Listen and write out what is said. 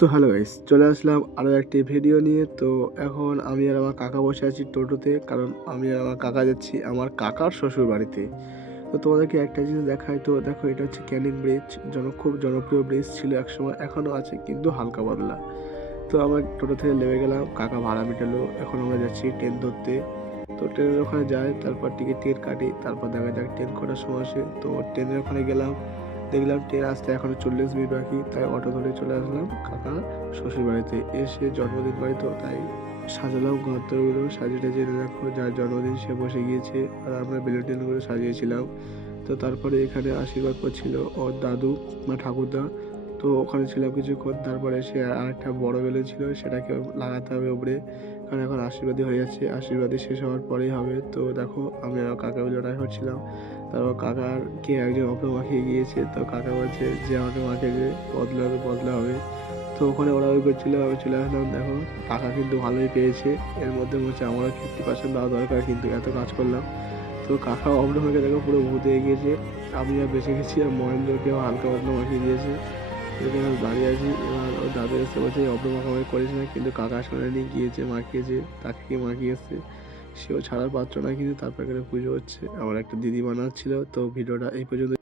তো hello guys, চলে আসলাম আরও একটি ভিডিও নিয়ে। তো এখন আমি আর আমার কাকা বসে আছি টোটোতে, কারণ আমি আর আমার কাকা যাচ্ছি আমার কাকার শ্বশুর বাড়িতে। তো তোমাদেরকে একটা জিনিস দেখাই। তো দেখো, এটা হচ্ছে ক্যানিং ব্রিজ। খুব জনপ্রিয় ব্রিজ ছিল একসময়, এখনও আছে কিন্তু হালকা বদলা। তো আমরা টোটো থেকে নেমে গেলাম, কাকা ভাড়া মেটালো। এখন আমরা যাচ্ছি ট্রেন ধরতে। তো ট্রেনের ওখানে যাই, তারপর টিকিট কাটি, তারপর দেখা যাক ট্রেন কটার সময় আসে। তো ট্রেনের ওখানে গেলাম, দেখলাম ট্রেন আসতে এখনো 40 মিনিট বাকি, তাই অটো ধরে চলে আসলাম কাকা শ্বশুর বাড়িতে। এসে জন্মদিন বাড়ি, তো তাই সাজালাম ঘরদোরগুলো, সাজিয়ে টাজিয়ে দেখো যার জন্মদিন সে বসে গিয়েছে, আর আমরা বেলুন টেলুনগুলো সাজিয়েছিলাম। তো তারপরে এখানে আশীর্বাদ করছিল ওর দাদু বা ঠাকুরদা। তো ওখানে ছিলাম কিছুক্ষণ, তারপরে সে আরেকটা বড় বেলুন ছিল, সেটাকে লাগাতে হবে উপরে, কারণ এখন আশীর্বাদী হয়ে যাচ্ছে। আশীর্বাদী শেষ হওয়ার পরেই হবে। তো দেখো আমি আর কাকা মিলে ওটা করছিলাম। তারপর কাকার কে একজন অটো মাখিয়ে গিয়েছে, তো কাকা বলছে যে আমাকে মাখিয়েছে, বদলা হবে। তো ওখানে ওরা ওই করছিল, আমি চলে আসলাম। দেখো টাকা কিন্তু ভালোই পেয়েছে। এর মধ্যে মনে হচ্ছে আমারও 50% দেওয়া দরকার, কিন্তু এত কাজ করলাম। তো কাকা অবশ্য হয়ে দেখো পুরো ভূত হয়ে গিয়েছে। আমি আর বেঁচে গেছি, আর মহেন্দ্রকেও হালকা পাতলা মাখিয়ে দিয়েছে। এখানে আমি দাঁড়িয়ে আছি। এবার ওর দাদু এসে বলছে অব্র মাখামাখি করিস না, কিন্তু কাকা শোনেনি, গিয়েছে মাখিয়েছে। তাকে কি মাখিয়েছে, সেও ছাড়ার পাত্র না। কিন্তু তারপর এখানে পুজো হচ্ছে, আমার একটা দিদি বানাচ্ছিল। তো ভিডিওটা এই পর্যন্ত